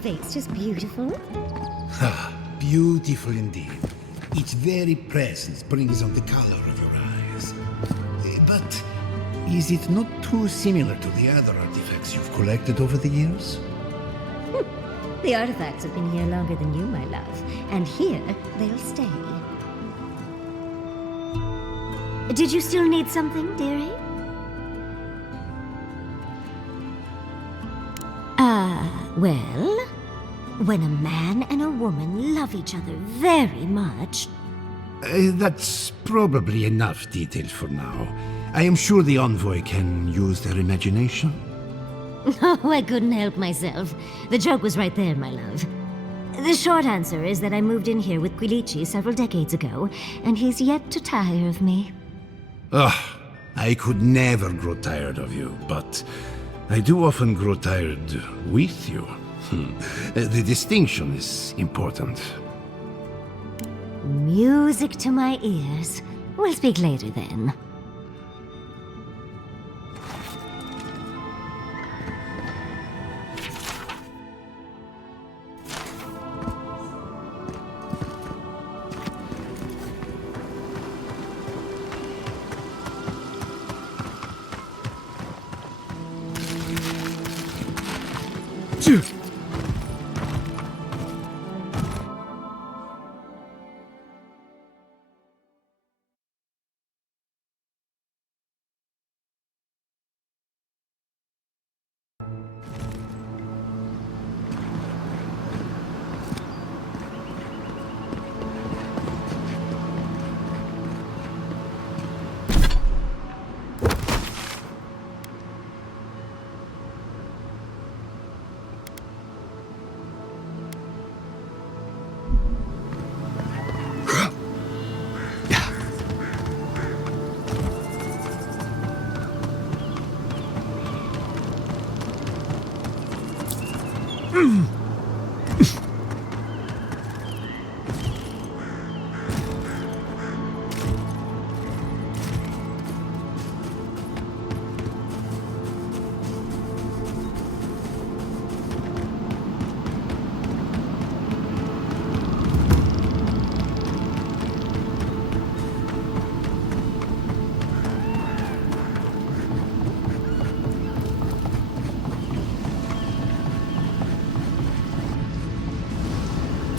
vase just beautiful? Ah, beautiful indeed. Its very presence brings out the color of your eyes. But is it not too similar to the other artifacts you've collected over the years? The artifacts have been here longer than you, my love. And here, they'll stay. Did you still need something, dearie? Well, when a man and a woman love each other very much... That's probably enough detail for now. I am sure the envoy can use their imagination. Oh, I couldn't help myself. The joke was right there, my love. The short answer is that I moved in here with Quilici several decades ago, and he's yet to tire of me. Ugh, I could never grow tired of you, but I do often grow tired with you. The distinction is important. Music to my ears. We'll speak later then.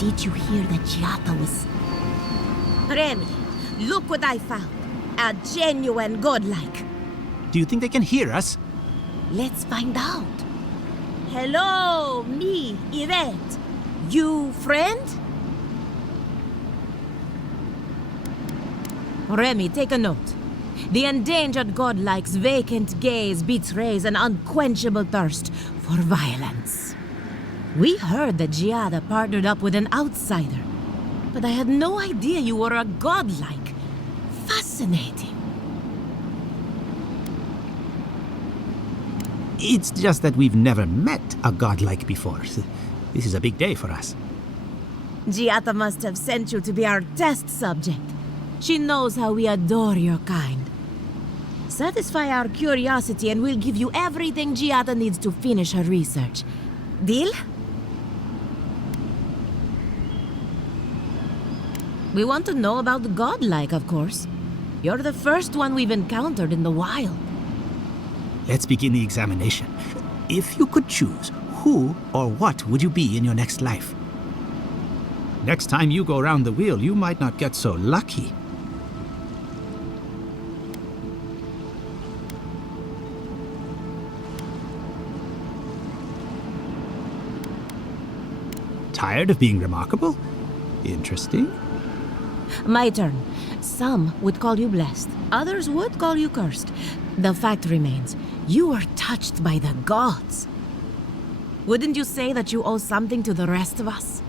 Did you hear that Giata was... Remy, look what I found. A genuine godlike. Do you think they can hear us? Let's find out. Hello, me, Yvette. You friend? Remy, take a note. The endangered godlike's vacant gaze betrays an unquenchable thirst for violence. We heard that Giada partnered up with an outsider, but I had no idea you were a godlike. Fascinating. It's just that we've never met a godlike before. This is a big day for us. Giada must have sent you to be our test subject. She knows how we adore your kind. Satisfy our curiosity and we'll give you everything Giada needs to finish her research. Deal? We want to know about the godlike, of course. You're the first one we've encountered in the wild. Let's begin the examination. If you could choose, who or what would you be in your next life? Next time you go around the wheel, you might not get so lucky. Tired of being remarkable? Interesting. My turn. Some would call you blessed. Others would call you cursed. The fact remains, you were touched by the gods. Wouldn't you say that you owe something to the rest of us?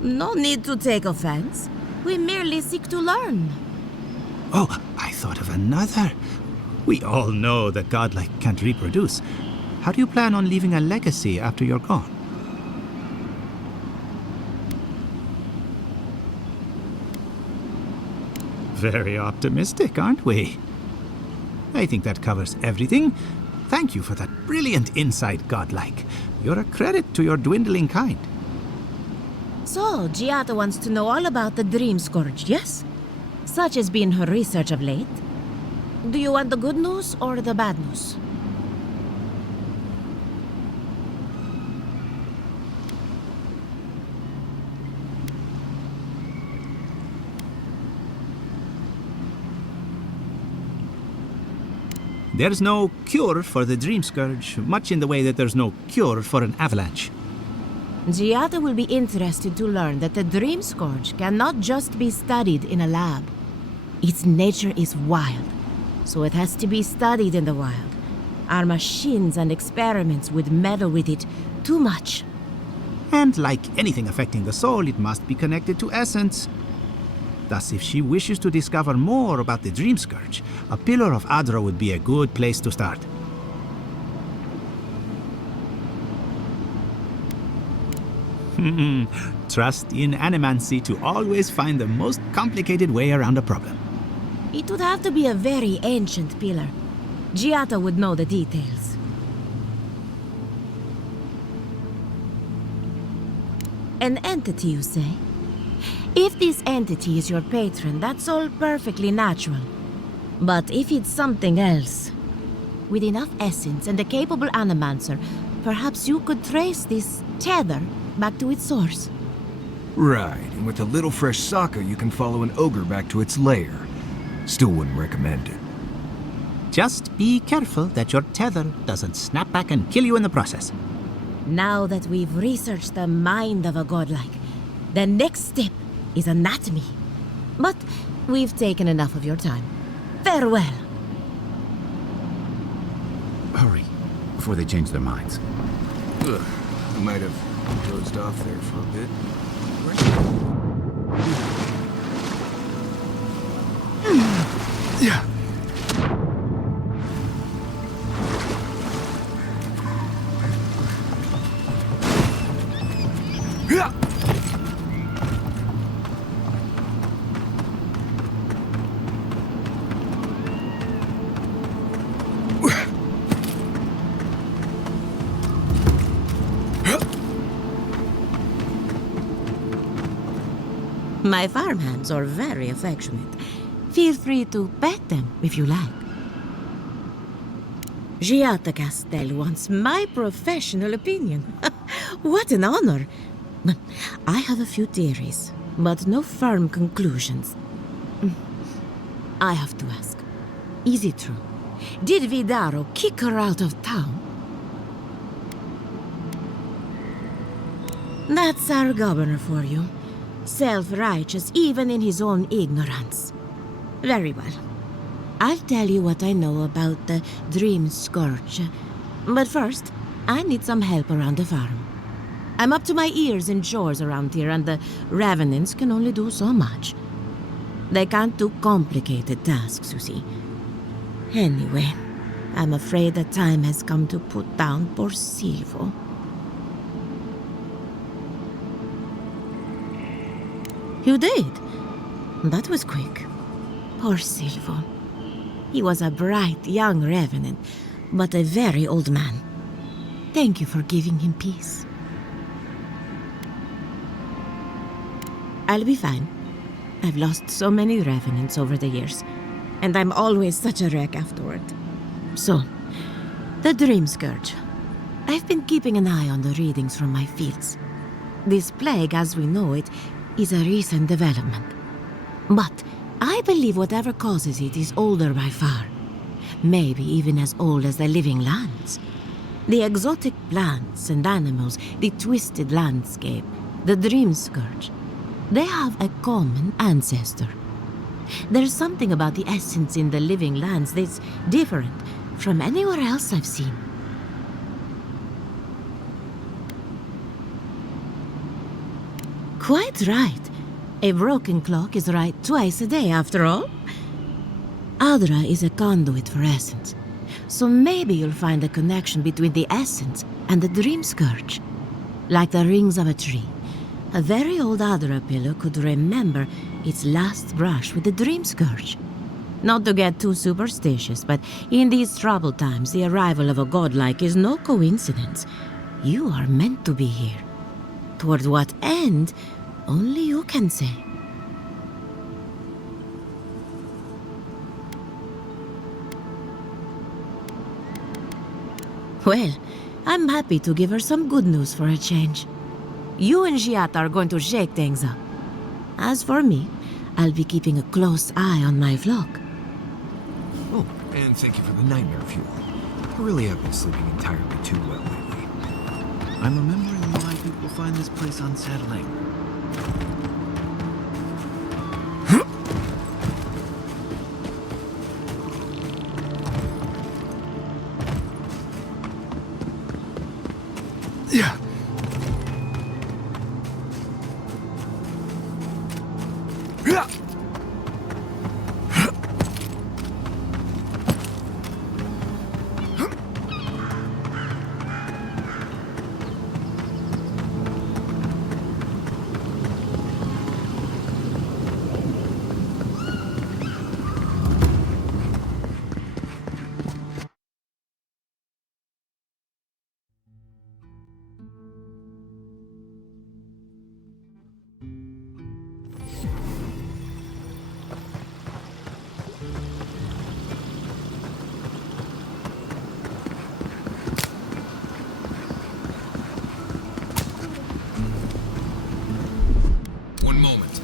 No need to take offense. We merely seek to learn. Oh, I thought of another. We all know that godlike can't reproduce. How do you plan on leaving a legacy after you're gone? Very optimistic, aren't we? I think that covers everything. Thank you for that brilliant insight, Godlike. You're a credit to your dwindling kind. So, Giada wants to know all about the Dream Scourge, yes? Such has been her research of late. Do you want the good news or the bad news? There's no cure for the Dream Scourge, much in the way that there's no cure for an avalanche. Giada will be interested to learn that the Dream Scourge cannot just be studied in a lab. Its nature is wild, so it has to be studied in the wild. Our machines and experiments would meddle with it too much. And like anything affecting the soul, it must be connected to essence. Thus, if she wishes to discover more about the Dream Scourge, a Pillar of Adra would be a good place to start. Trust in animancy to always find the most complicated way around a problem. It would have to be a very ancient pillar. Giada would know the details. An entity, you say? If this entity is your patron, that's all perfectly natural. But if it's something else, with enough essence and a capable animancer, perhaps you could trace this tether back to its source. Right, and with a little fresh sake, you can follow an ogre back to its lair. Still wouldn't recommend it. Just be careful that your tether doesn't snap back and kill you in the process. Now that we've researched the mind of a godlike, the next step is anatomy. But we've taken enough of your time. Farewell. Hurry, before they change their minds. Ugh, I might have dozed off there for a bit. Yeah. My farmhands are very affectionate. Feel free to pet them if you like. Giada Castel wants my professional opinion. What an honor. I have a few theories, but no firm conclusions. I have to ask, is it true? Did Vidaro kick her out of town? That's our governor for you. Self-righteous even in his own ignorance. Very well. I'll tell you what I know about the Dream Scourge. But first, I need some help around the farm. I'm up to my ears in chores around here, and the Revenants can only do so much. They can't do complicated tasks, you see. Anyway, I'm afraid the time has come to put down poor Silvo. You did? That was quick. Poor Silvo. He was a bright young revenant, but a very old man. Thank you for giving him peace. I'll be fine. I've lost so many revenants over the years, and I'm always such a wreck afterward. So, the Dream Scourge. I've been keeping an eye on the readings from my fields. This plague, as we know it, is a recent development. But I believe whatever causes it is older by far. Maybe even as old as the living lands. The exotic plants and animals, the twisted landscape, the Dream Scourge. They have a common ancestor. There's something about the essence in the living lands that's different from anywhere else I've seen. Quite right. A broken clock is right twice a day, after all. Adra is a conduit for essence, so maybe you'll find a connection between the essence and the Dream Scourge. Like the rings of a tree. A very old Adra pillar could remember its last brush with the Dream Scourge. Not to get too superstitious, but in these troubled times, the arrival of a godlike is no coincidence. You are meant to be here. Towards what end, only you can say. Well, I'm happy to give her some good news for a change. You and Giata are going to shake things up. As for me, I'll be keeping a close eye on my flock. Oh, and thank you for the nightmare fuel. I really have been sleeping entirely too well lately. I'm remembering why people find this place unsettling. Yeah. One moment.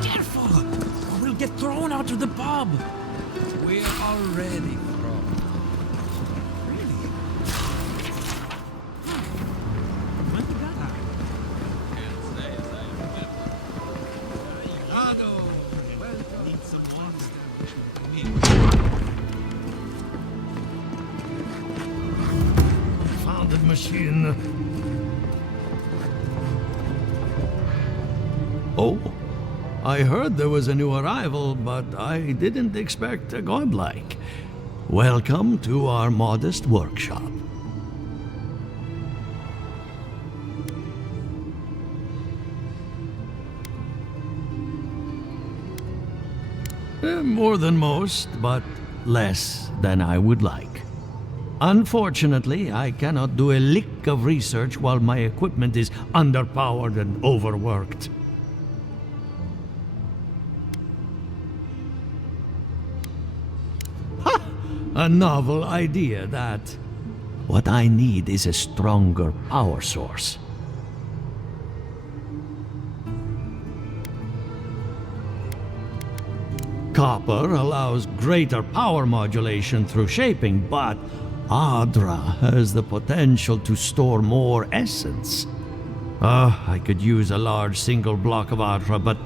Careful! Or we'll get thrown out of the pub! We're already thrown. Really? When did that happen? Can't say as I remember. Well, it's a monster. Confounded machine. Oh, I heard there was a new arrival, but I didn't expect a godlike. Welcome to our modest workshop. More than most, but less than I would like. Unfortunately, I cannot do a lick of research while my equipment is underpowered and overworked. Ha! A novel idea, that. What I need is a stronger power source. Copper allows greater power modulation through shaping, but Adra has the potential to store more essence. I could use a large single block of Adra, but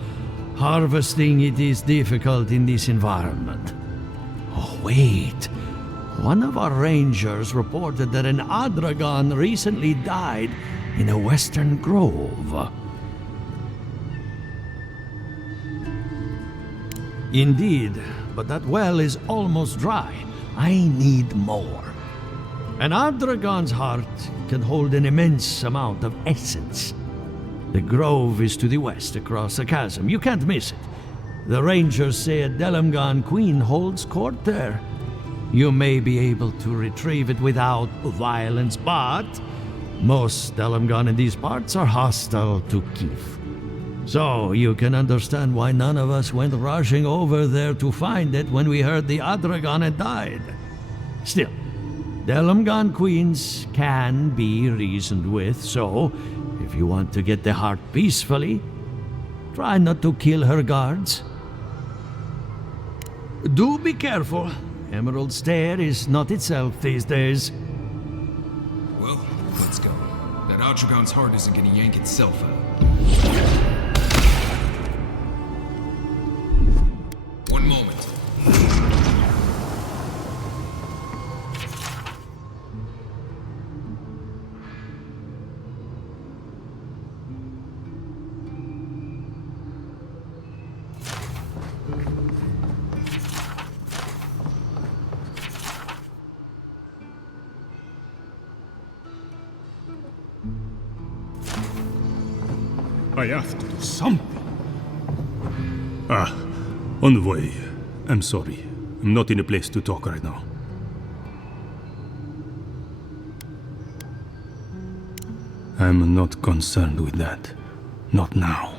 harvesting it is difficult in this environment. Oh, wait. One of our rangers reported that an Ardragan recently died in a western grove. Indeed, but that well is almost dry. I need more. An Ardragan's heart can hold an immense amount of essence. The grove is to the west across the chasm. You can't miss it. The rangers say a Delamgan queen holds court there. You may be able to retrieve it without violence, but most Delamgan in these parts are hostile to Keith. So you can understand why none of us went rushing over there to find it when we heard the Ardragan had died. Still, Delamgan queens can be reasoned with, so if you want to get the heart peacefully, try not to kill her guards. Do be careful. Emerald Stair is not itself these days. Well, Let's go. That Ardragan's heart isn't gonna yank itself out. One moment. I have to do something. Ah, on the way. I'm sorry. I'm not in a place to talk right now. I'm not concerned with that. Not now.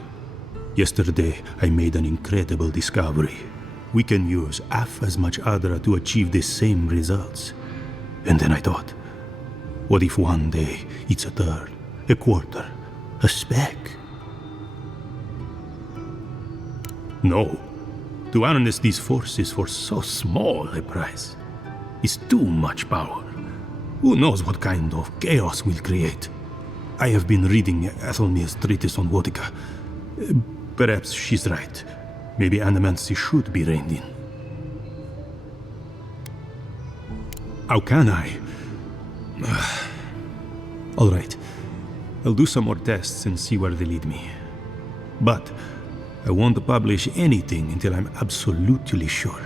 Yesterday, I made an incredible discovery. We can use half as much Adra to achieve the same results. And then I thought, what if one day it's a third, a quarter, a speck? No. To harness these forces for so small a price is too much power. Who knows what kind of chaos we'll create? I have been reading Ethelmir's treatise on Wotica. Perhaps she's right. Maybe animancy should be reined in. How can I? All right. I'll do some more tests and see where they lead me. But I won't publish anything until I'm absolutely sure.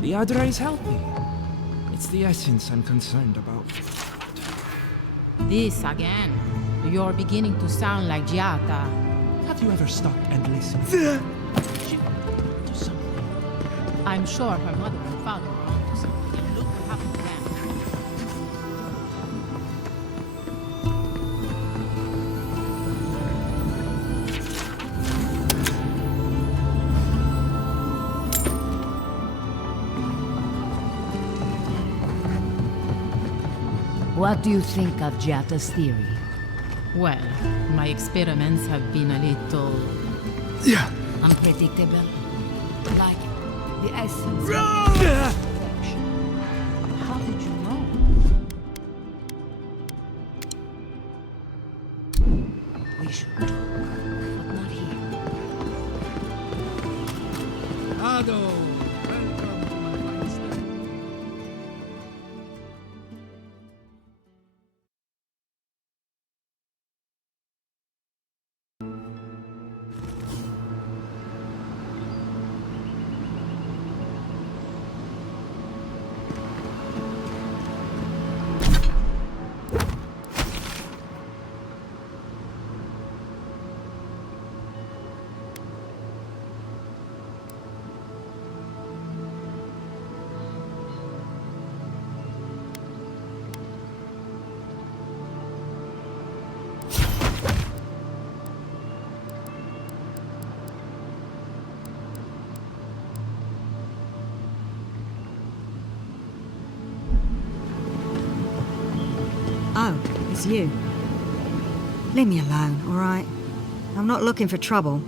The Adra is healthy. It's the essence I'm concerned about. This again. You're beginning to sound like Giata. Have you ever stopped and listened? She to something. I'm sure her mother and father were onto something, and look what happened to them. What do you think of Giata's theory? Well, my experiments have been a little... Unpredictable. Like the essence of perfection. How did you know? We should talk, but not here. Ado, welcome to my fine study. Oh, it's you. Leave me alone, all right? I'm not looking for trouble.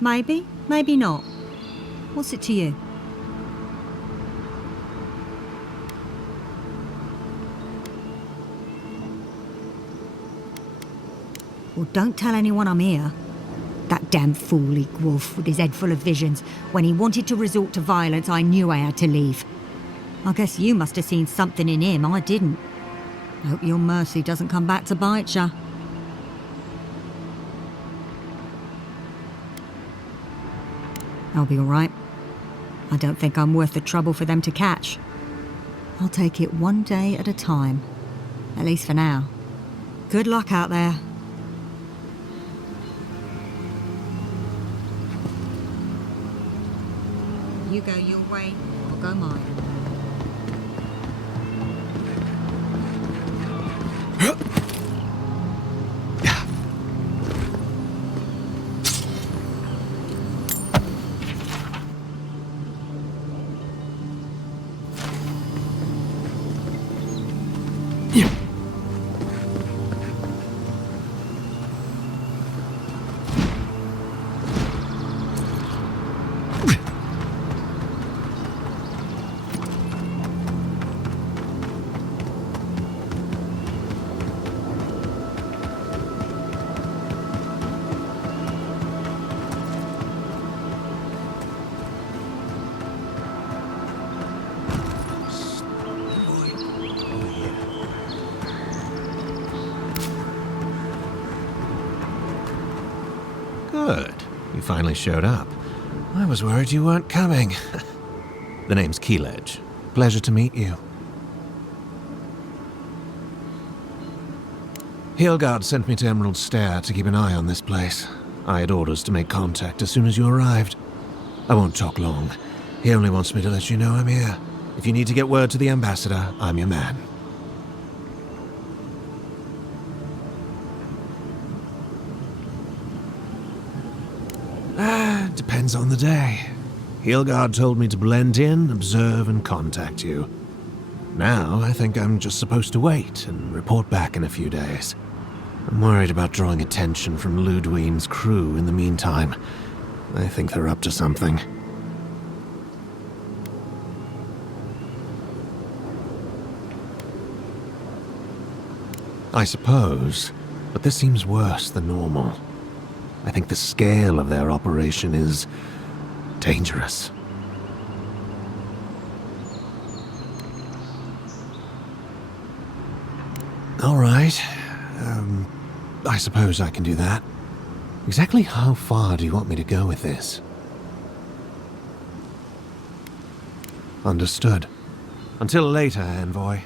Maybe, maybe not. What's it to you? Well, don't tell anyone I'm here. That damn fool Wolf with his head full of visions. When he wanted to resort to violence, I knew I had to leave. I guess you must have seen something in him I didn't. Hope your mercy doesn't come back to bite ya. I'll be all right. I don't think I'm worth the trouble for them to catch. I'll take it one day at a time. At least for now. Good luck out there. You go your way, I'll go mine. Good. You finally showed up. I was worried you weren't coming. The name's Keeledge. Pleasure to meet you. Hilgard sent me to Emerald Stair to keep an eye on this place. I had orders to make contact as soon as you arrived. I won't talk long. He only wants me to let you know I'm here. If you need to get word to the ambassador, I'm your man. Depends on the day. Hilgard told me to blend in, observe, and contact you. Now, I think I'm just supposed to wait and report back in a few days. I'm worried about drawing attention from Ludwine's crew in the meantime. I think they're up to something. I suppose, but this seems worse than normal. I think the scale of their operation is dangerous. All right. I suppose I can do that. Exactly how far do you want me to go with this? Understood. Until later, Envoy.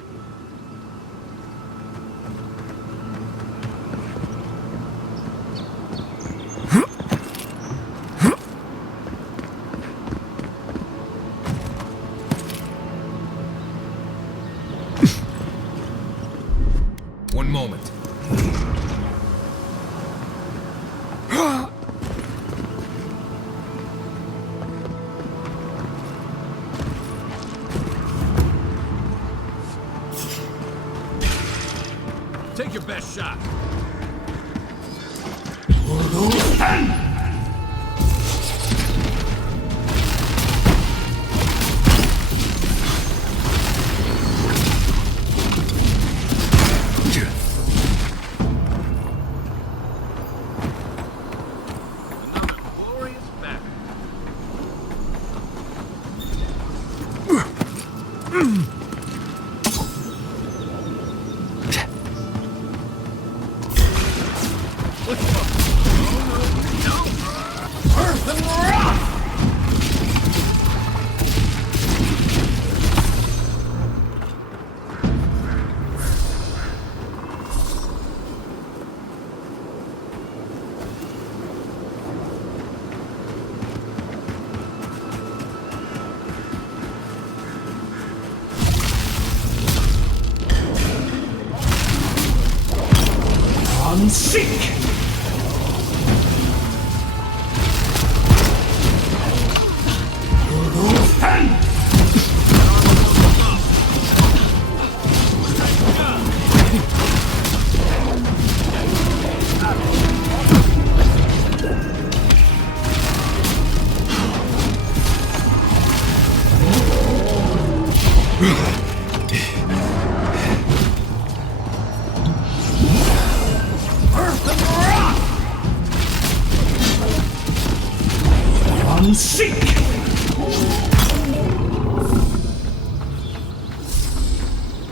One moment. Take your best shot.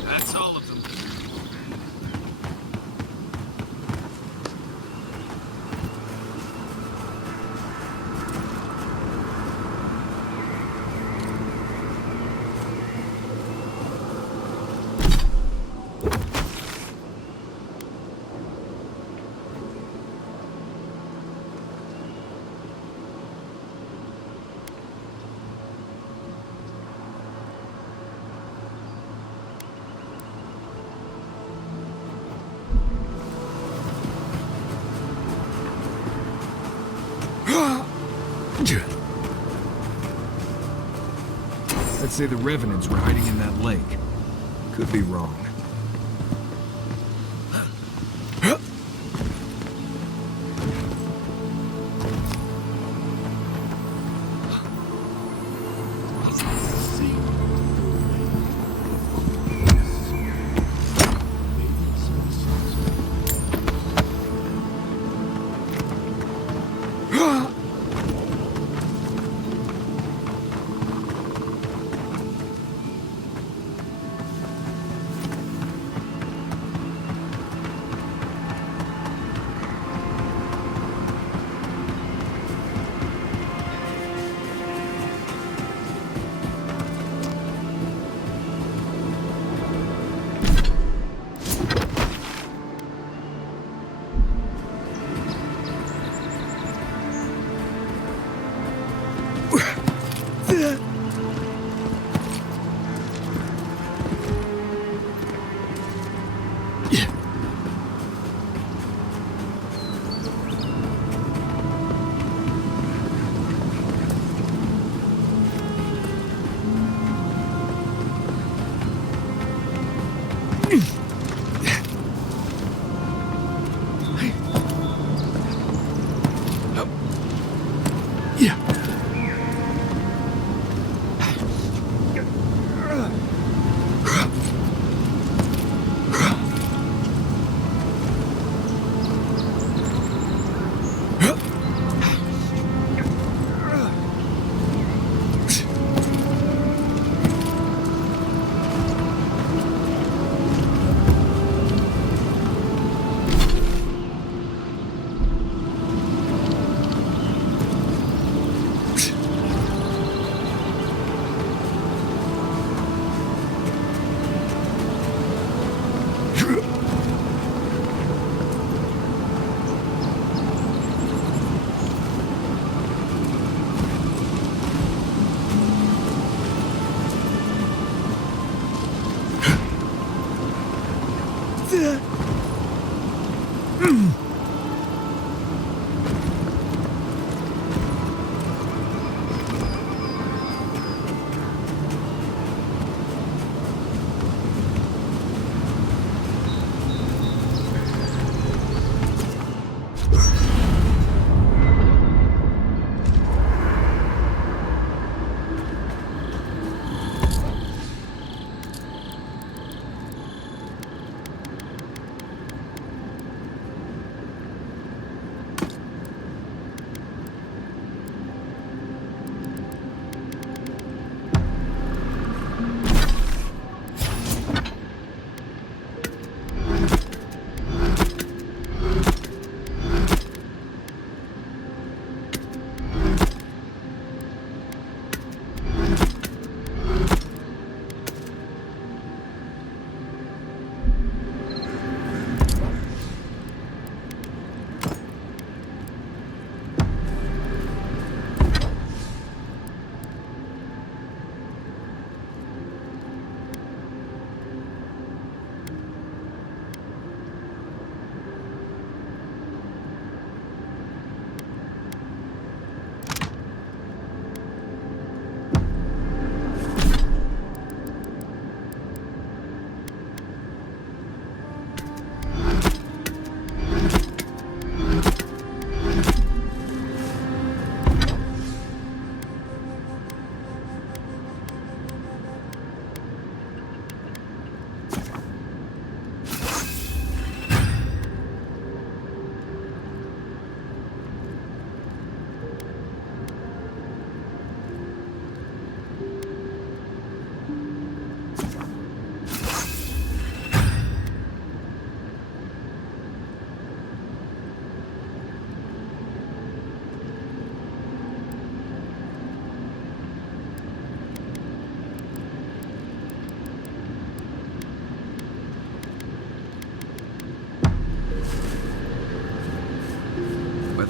That's all of them. I'd say the Revenants were hiding in that lake. Could be wrong.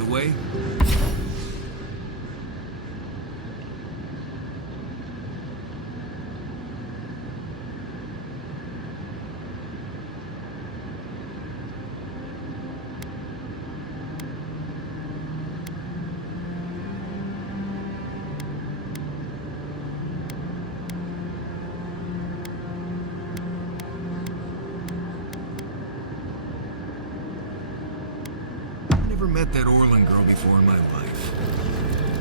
way? never met that Orlin girl before in my life.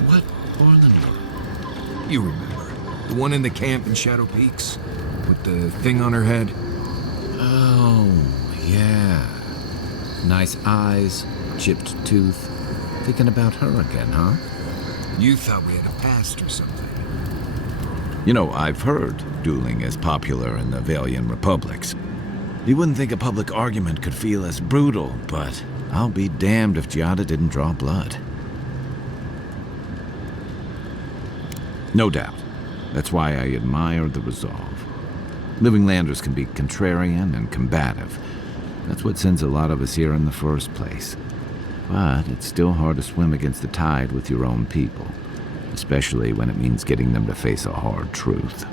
What Orlin girl? You remember. The one in the camp in Shadow Peaks? With the thing on her head? Oh, yeah. Nice eyes, chipped tooth. Thinking about her again, huh? You thought we had a past or something. You know, I've heard dueling is popular in the Valian republics. You wouldn't think a public argument could feel as brutal, but I'll be damned if Giada didn't draw blood. No doubt. That's why I admire the resolve. Living Landers can be contrarian and combative. That's what sends a lot of us here in the first place. But it's still hard to swim against the tide with your own people, especially when it means getting them to face a hard truth.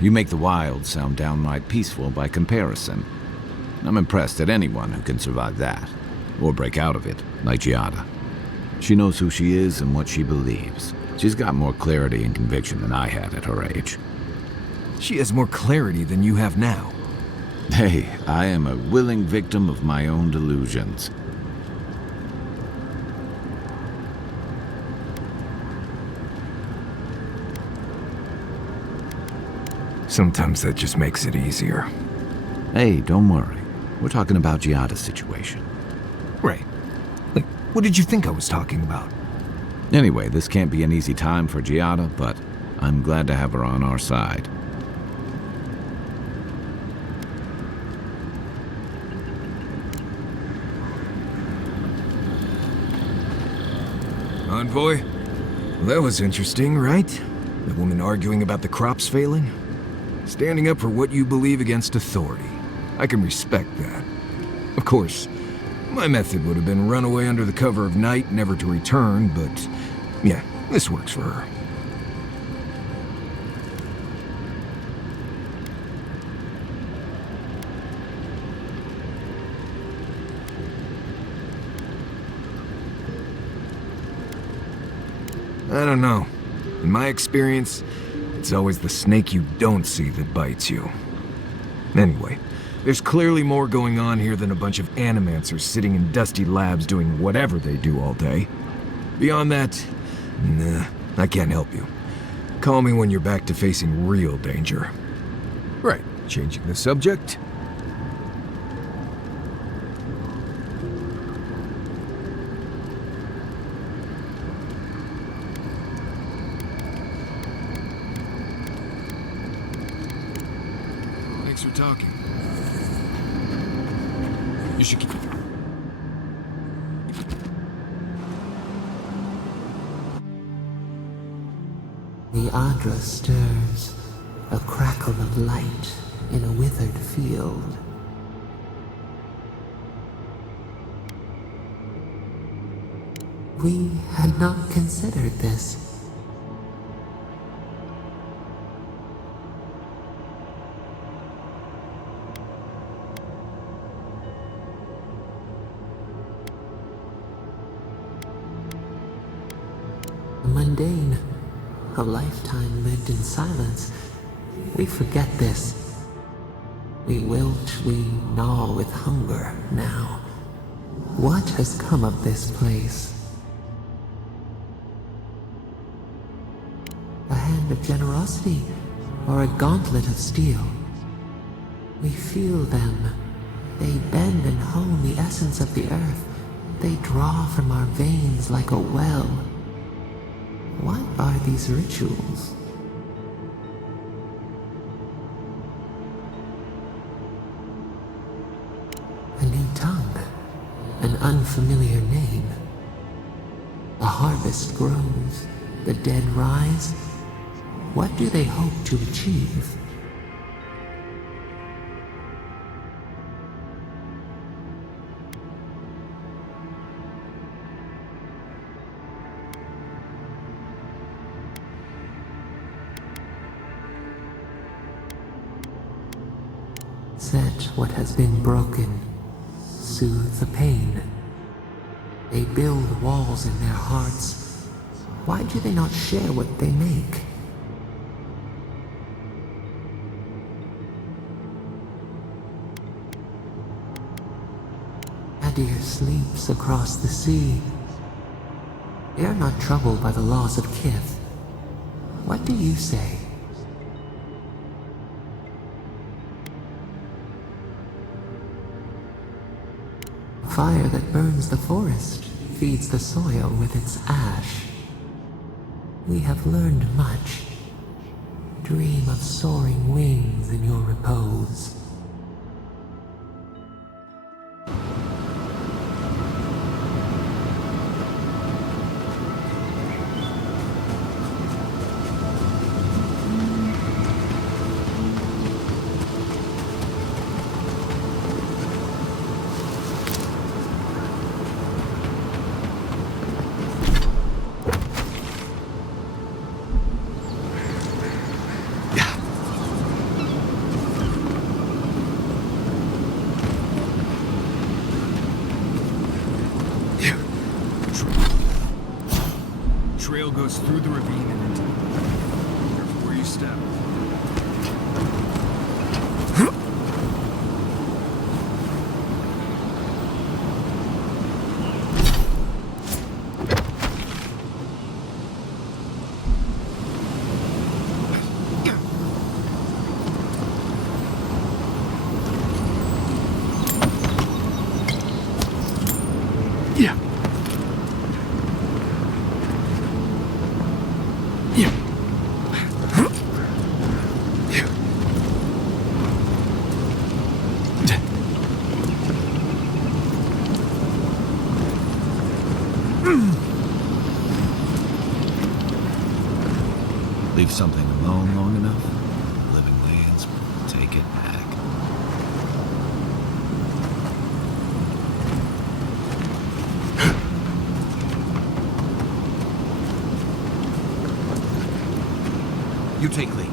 You make the wild sound downright peaceful by comparison. I'm impressed at anyone who can survive that, or break out of it, like Giada. She knows who she is and what she believes. She's got more clarity and conviction than I had at her age. She has more clarity than you have now. Hey, I am a willing victim of my own delusions. Sometimes that just makes it easier. Hey, don't worry. We're talking about Giada's situation. Right. Like, what did you think I was talking about? Anyway, this can't be an easy time for Giada, but I'm glad to have her on our side. Envoy? Well, that was interesting, right? The woman arguing about the crops failing? Standing up for what you believe against authority. I can respect that. Of course, my method would have been run away under the cover of night, never to return, but yeah, this works for her. I don't know. In my experience, it's always the snake you don't see that bites you. Anyway, there's clearly more going on here than a bunch of animancers sitting in dusty labs doing whatever they do all day. Beyond that, nah, I can't help you. Call me when you're back to facing real danger. Right, changing the subject. Thanks for talking. You should keep... The Adra stirs, a crackle of light in a withered field. We had not considered this. Mundane, a lifetime lived in silence. We forget this. We wilt, we gnaw with hunger now. What has come of this place? A hand of generosity, or a gauntlet of steel? We feel them. They bend and hone the essence of the earth. They draw from our veins like a well. What are these rituals? A new tongue, an unfamiliar name. A harvest grows, the dead rise. What do they hope to achieve? Set what has been broken, soothe the pain. They build walls in their hearts. Why do they not share what they make? Adir sleeps across the sea. They are not troubled by the loss of kith. What do you say? Fire that burns the forest feeds the soil with its ash. We have learned much. Dream of soaring wings in your repose. Trail goes through the ravine and into the lake. Careful where you step. Leave something alone long enough, living lands will take it back. You take lead.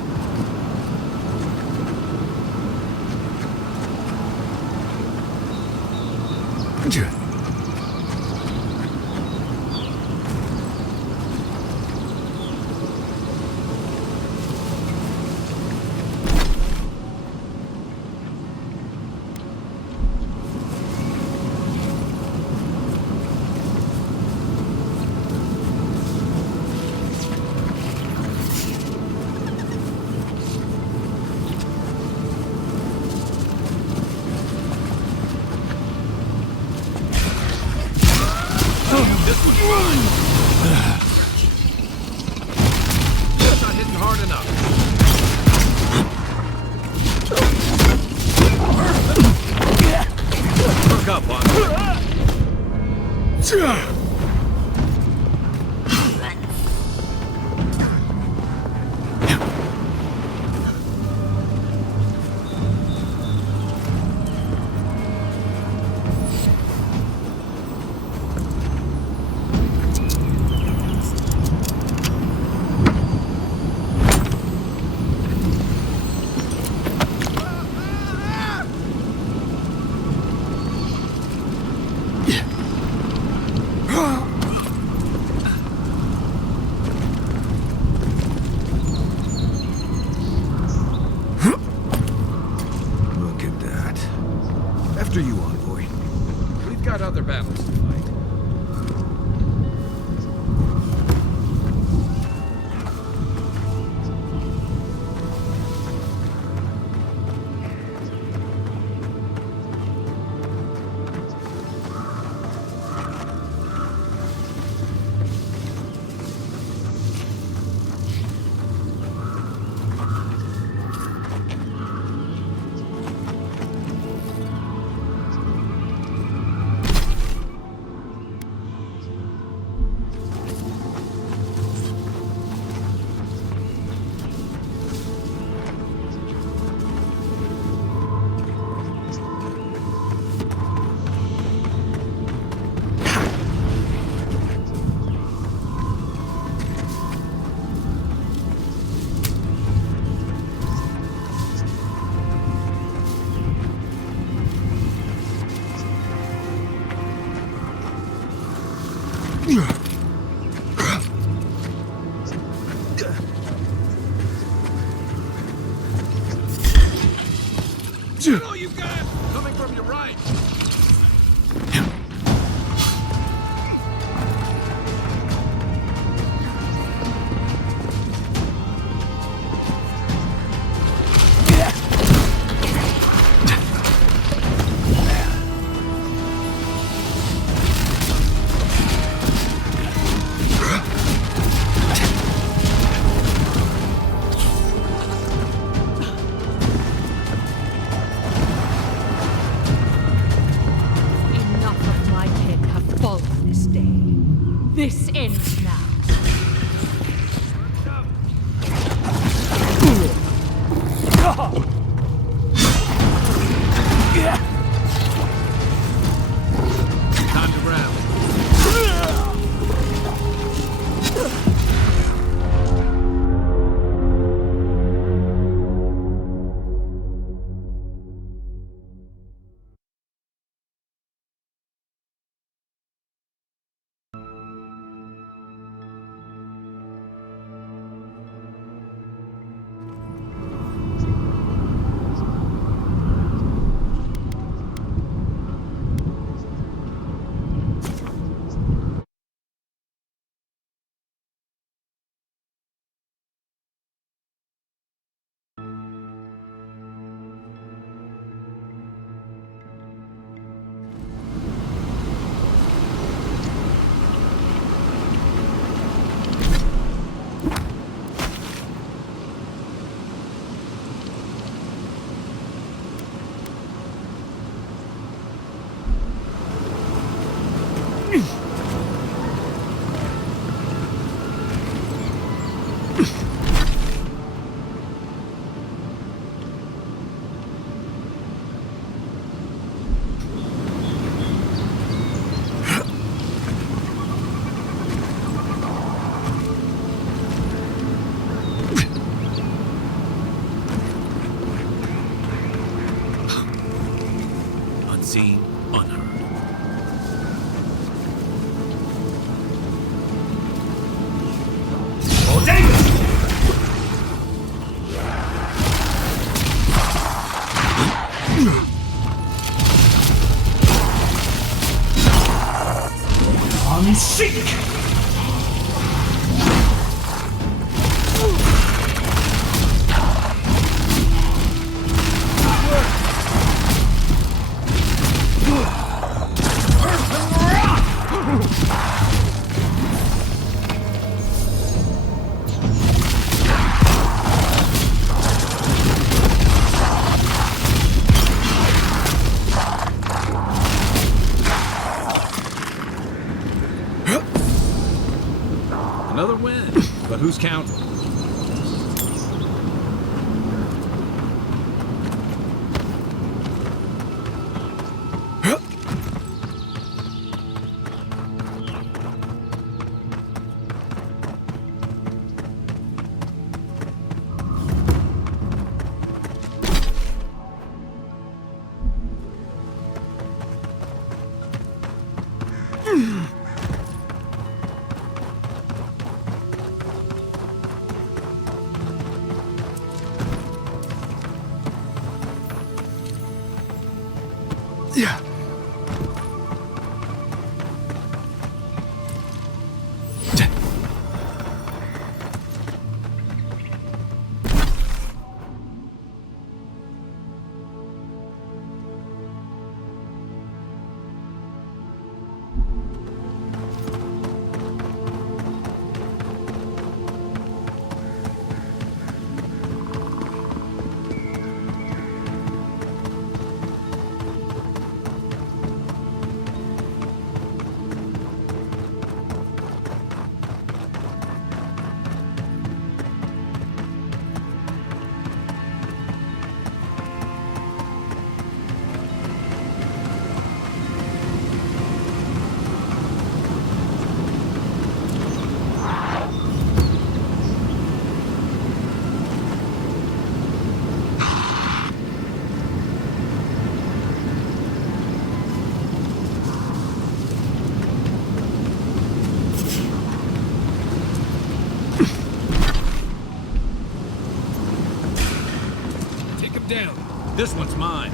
This one's mine! That's not hitting hard enough. Hook up on it. After you, envoy. We've got other battles to fight. All you've got! Coming from your right! ends now. Time to grab. Unseen, unheard. Oh, David! Unseek! Another win. But who's counting? Yeah. Down. This one's mine.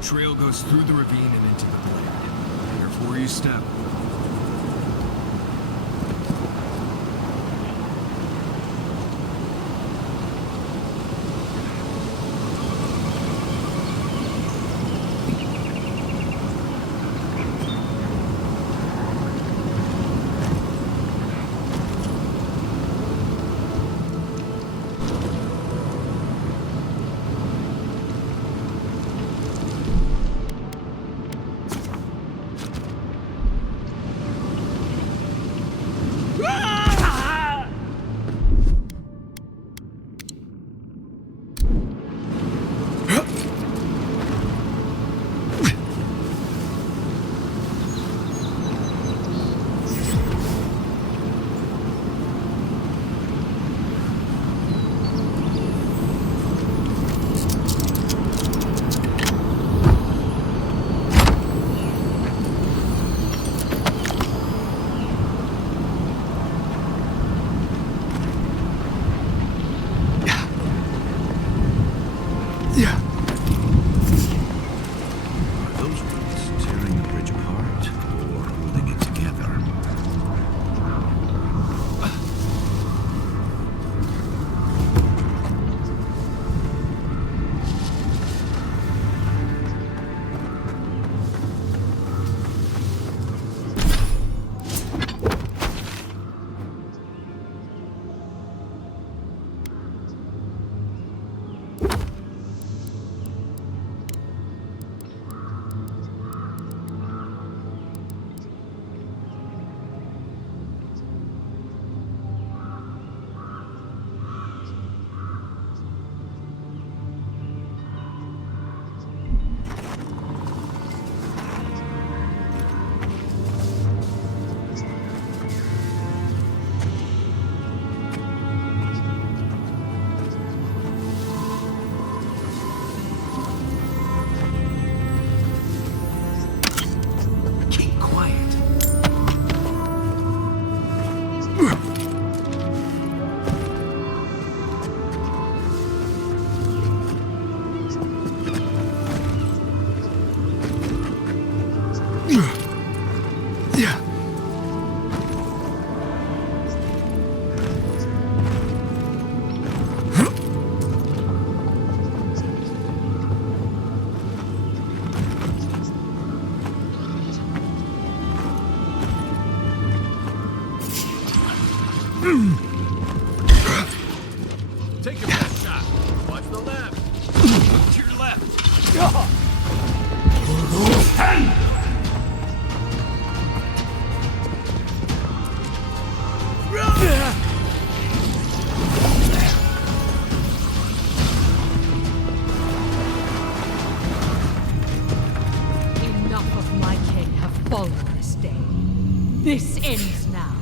Trail goes through the ravine and into the blade. Careful where you step. Take your best shot. Watch the left. To your left. Enough of my kin have fallen this day. This ends now.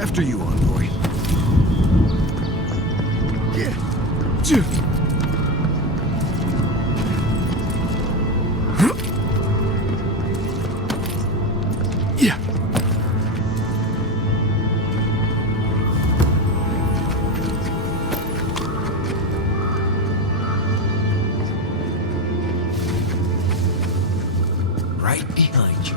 After you, envoy. Yeah. Yeah. Right behind you.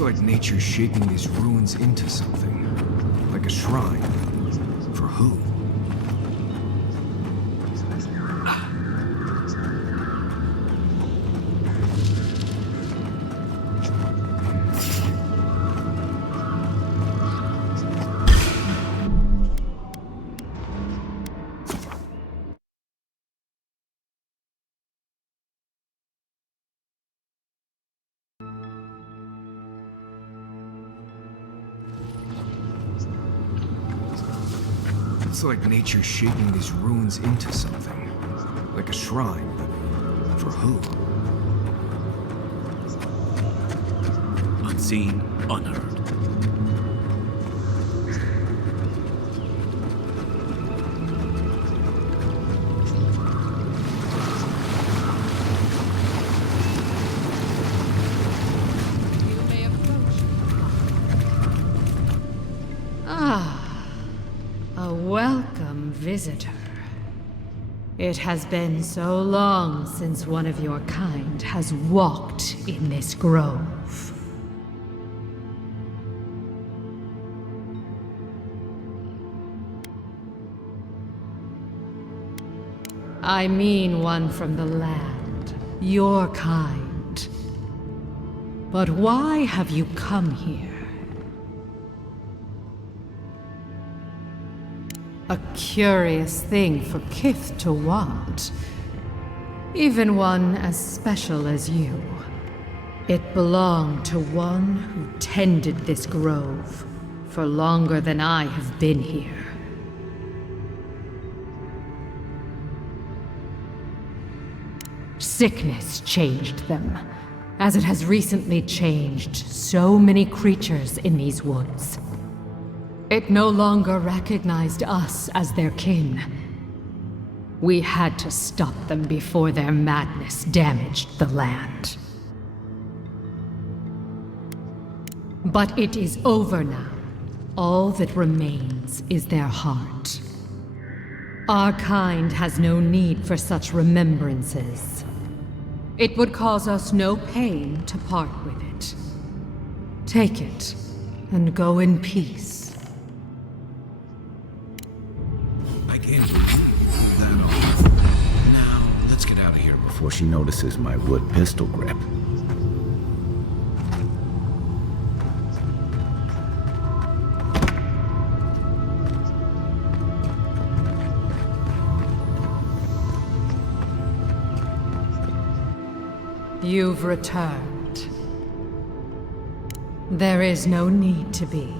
Looks like nature's shaping these ruins into something. Like a shrine. For who? It's like nature's shaping these ruins into something. Like a shrine, but for who? Unseen, unheard. You may approach. A welcome visitor. It has been so long since one of your kind has walked in this grove. I mean one from the land, your kind. But why have you come here? A curious thing for Kith to want. Even one as special as you. It belonged to one who tended this grove for longer than I have been here. Sickness changed them, as it has recently changed so many creatures in these woods. It no longer recognized us as their kin. We had to stop them before their madness damaged the land. But it is over now. All that remains is their heart. Our kind has no need for such remembrances. It would cause us no pain to part with it. Take it, and go in peace. I can't believe that all. Now, let's get out of here before she notices my wood pistol grip. You've returned. There is no need to be.